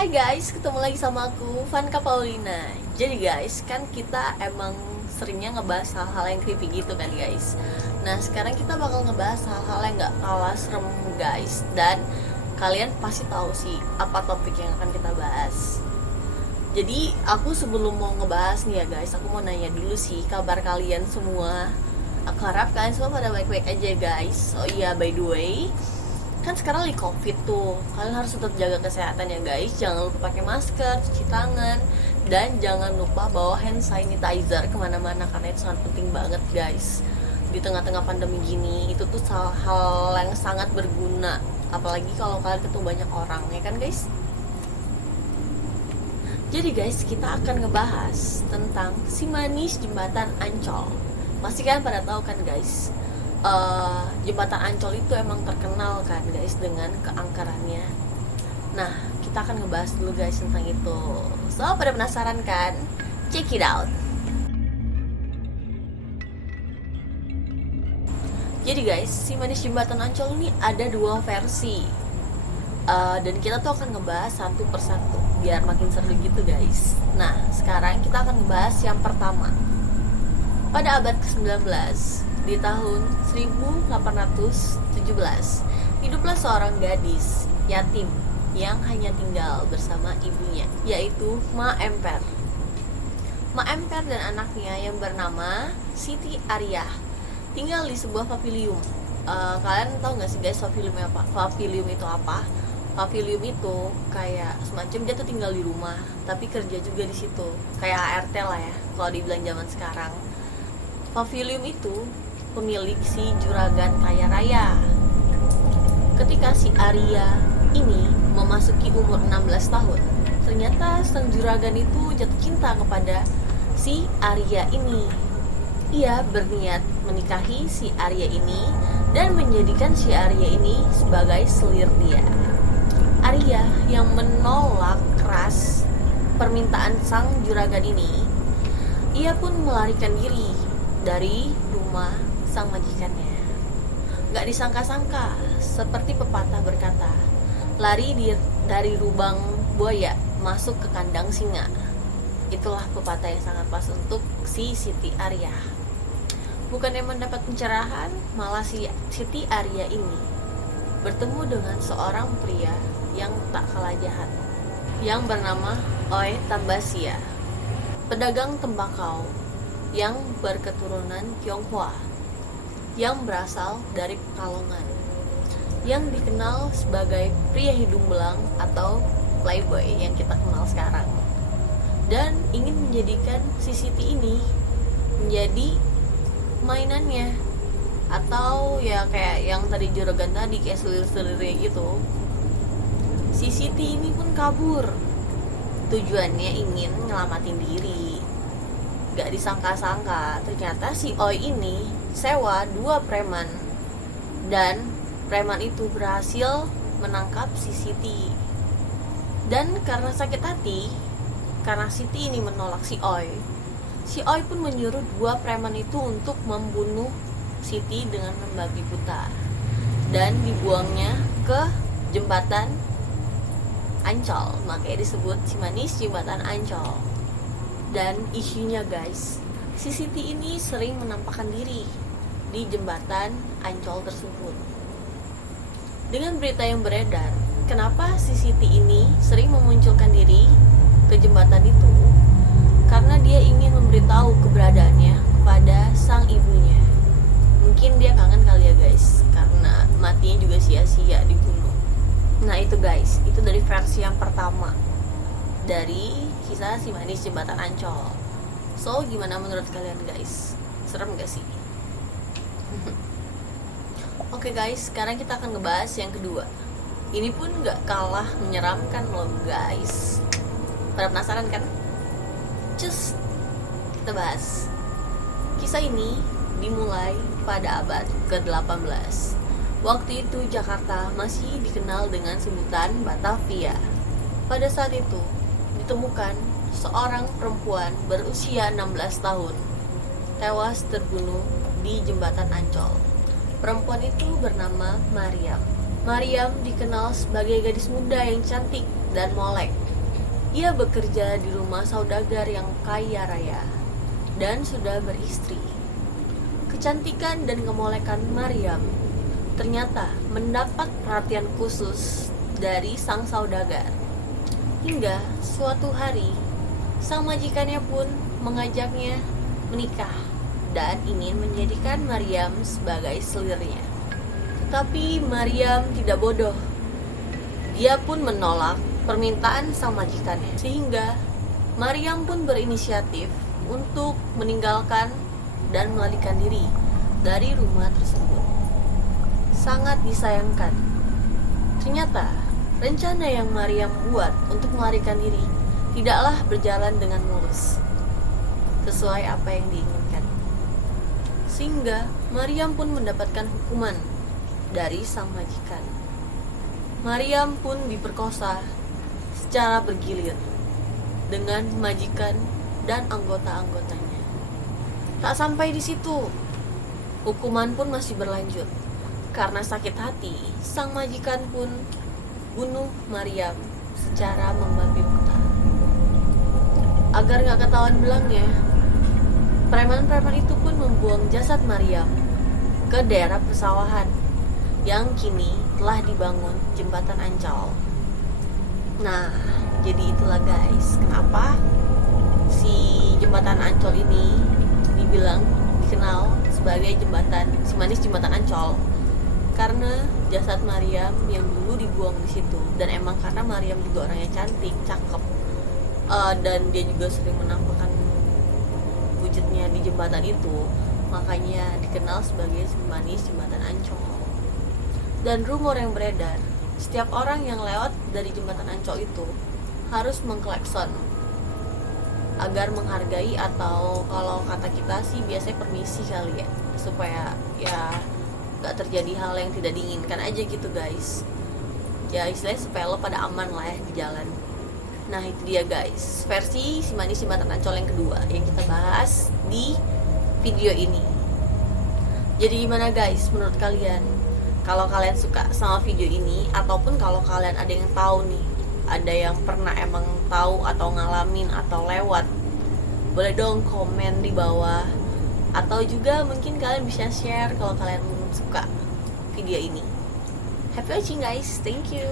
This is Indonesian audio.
Hai guys, ketemu lagi sama aku, Vanka Paulina. Jadi guys, kan kita emang seringnya ngebahas hal-hal yang creepy gitu kan guys. Nah sekarang kita bakal ngebahas hal-hal yang gak kalah serem guys. Dan kalian pasti tahu sih apa topik yang akan kita bahas. Jadi aku sebelum mau ngebahas nih ya guys, aku mau nanya dulu sih kabar kalian semua. Aku harap kalian semua pada baik-baik aja guys. Oh iya, by the way, kan sekarang lagi covid tuh, kalian harus tetap jaga kesehatan ya guys. Jangan lupa pakai masker, cuci tangan, dan jangan lupa bawa hand sanitizer kemana-mana karena itu sangat penting banget guys. Di tengah-tengah pandemi gini itu tuh hal yang sangat berguna, apalagi kalau kalian ketemu banyak orang, ya kan guys. Jadi guys, kita akan ngebahas tentang si manis jembatan Ancol. Pasti kalian pada tahu kan guys, jembatan Ancol itu emang terkenal kan guys dengan keangkerannya. Nah, kita akan ngebahas dulu guys tentang itu. So, pada penasaran kan? Check it out. Jadi guys, si manis jembatan Ancol ini ada dua versi. Dan kita tuh akan ngebahas satu persatu biar makin seru gitu guys. Nah, sekarang kita akan ngebahas yang pertama. Pada abad ke-19, di tahun 1817, hiduplah seorang gadis yatim yang hanya tinggal bersama ibunya, yaitu Ma Emper. Ma Emper dan anaknya yang bernama Siti Ariyah tinggal di sebuah pavilium. Kalian tahu nggak sih guys pavilium apa? Pavilium itu apa? Pavilium itu kayak semacam dia tuh tinggal di rumah tapi kerja juga di situ, kayak ART lah ya kalau dibilang zaman sekarang. Pavilium itu pemilik si juragan kaya raya. Ketika si Arya ini memasuki umur 16 tahun, ternyata sang juragan itu jatuh cinta kepada si Arya ini. Ia berniat menikahi si Arya ini dan menjadikan si Arya ini sebagai selir dia. Arya yang menolak keras permintaan sang juragan ini, ia pun melarikan diri dari rumah sang majikannya. Gak disangka-sangka, seperti pepatah berkata, lari dari lubang buaya masuk ke kandang singa. Itulah pepatah yang sangat pas untuk si Siti Arya. Bukannya mendapat pencerahan, malah si Siti Arya ini bertemu dengan seorang pria yang tak kalah jahat, yang bernama Oi Tambasia, pedagang tembakau yang berketurunan Tionghoa, yang berasal dari Pekalongan, yang dikenal sebagai pria hidung belang atau playboy yang kita kenal sekarang, dan ingin menjadikan si Siti ini menjadi mainannya, atau ya kayak yang tadi juragan tadi, kayak selir-selirnya gitu. Si Siti ini pun kabur, tujuannya ingin nyelamatin diri. Gak disangka-sangka, ternyata si Oi ini sewa 2 preman, dan preman itu berhasil menangkap si Siti. Dan karena sakit hati, karena Siti ini menolak si Oi pun menyuruh 2 preman itu untuk membunuh Siti dengan membabi buta dan dibuangnya ke jembatan Ancol. Makanya disebut si manis jembatan Ancol. Dan isunya guys, si Siti ini sering menampakkan diri di jembatan Ancol tersebut. Dengan berita yang beredar, kenapa si Siti ini sering memunculkan diri ke jembatan itu? Karena dia ingin memberitahu keberadaannya kepada sang ibunya. Mungkin dia kangen kali ya guys, karena matinya juga sia-sia dibunuh. Nah itu guys, itu dari versi yang pertama dari kisah si manis jembatan Ancol. So, gimana menurut kalian guys? Serem gak sih? Oke guys, sekarang kita akan ngebahas yang kedua. Ini pun gak kalah menyeramkan loh guys. Pada penasaran kan? Cus, kita bahas. Kisah ini dimulai pada abad ke-18. Waktu itu Jakarta masih dikenal dengan sebutan Batavia. Pada saat itu ditemukan seorang perempuan berusia 16 tahun tewas terbunuh di jembatan Ancol. Perempuan itu bernama Mariam. Mariam dikenal sebagai gadis muda yang cantik dan molek. Ia bekerja di rumah saudagar yang kaya raya dan sudah beristri. Kecantikan dan kemolekan Maryam ternyata mendapat perhatian khusus dari sang saudagar. Hingga suatu hari, sang majikannya pun mengajaknya menikah dan ingin menjadikan Maryam sebagai selirnya. Tetapi Maryam tidak bodoh. Dia pun menolak permintaan sang majikannya, sehingga Maryam pun berinisiatif untuk meninggalkan dan melarikan diri dari rumah tersebut. Sangat disayangkan, ternyata rencana yang Maryam buat untuk melarikan diri tidaklah berjalan dengan mulus sesuai apa yang diinginkan, sehingga Maryam pun mendapatkan hukuman dari sang majikan. Maryam pun diperkosa secara bergilir dengan majikan dan anggota-anggotanya. Tak sampai di situ, hukuman pun masih berlanjut. Karena sakit hati, sang majikan pun bunuh Maryam secara membabi buta. Agar gak ketahuan belangnya, preman-preman itu pun membuang jasad Maryam ke daerah persawahan yang kini telah dibangun jembatan Ancol. Nah, jadi itulah guys, kenapa si jembatan Ancol ini dikenal sebagai si manis jembatan Ancol. Karena jasad Maryam yang dulu dibuang di situ, dan emang karena Maryam juga orangnya cantik, cakep, dan dia juga sering menampakkan wujudnya di jembatan itu, makanya dikenal sebagai si manis jembatan Ancol. Dan rumor yang beredar, setiap orang yang lewat dari jembatan Ancol itu harus mengklakson agar menghargai, atau kalau kata kita sih biasanya permisi kali ya, supaya ya gak terjadi hal yang tidak diinginkan aja gitu guys. Ya istilahnya supaya lo pada aman lah ya di jalan. Nah itu dia guys, versi si manis jembatan Ancol yang kedua yang kita bahas di video ini. Jadi gimana guys menurut kalian? Kalau kalian suka sama video ini, ataupun kalau kalian ada yang tahu nih, ada yang pernah emang tahu atau ngalamin atau lewat, boleh dong komen di bawah. Atau juga mungkin kalian bisa share kalau kalian suka video ini. Happy watching guys, thank you.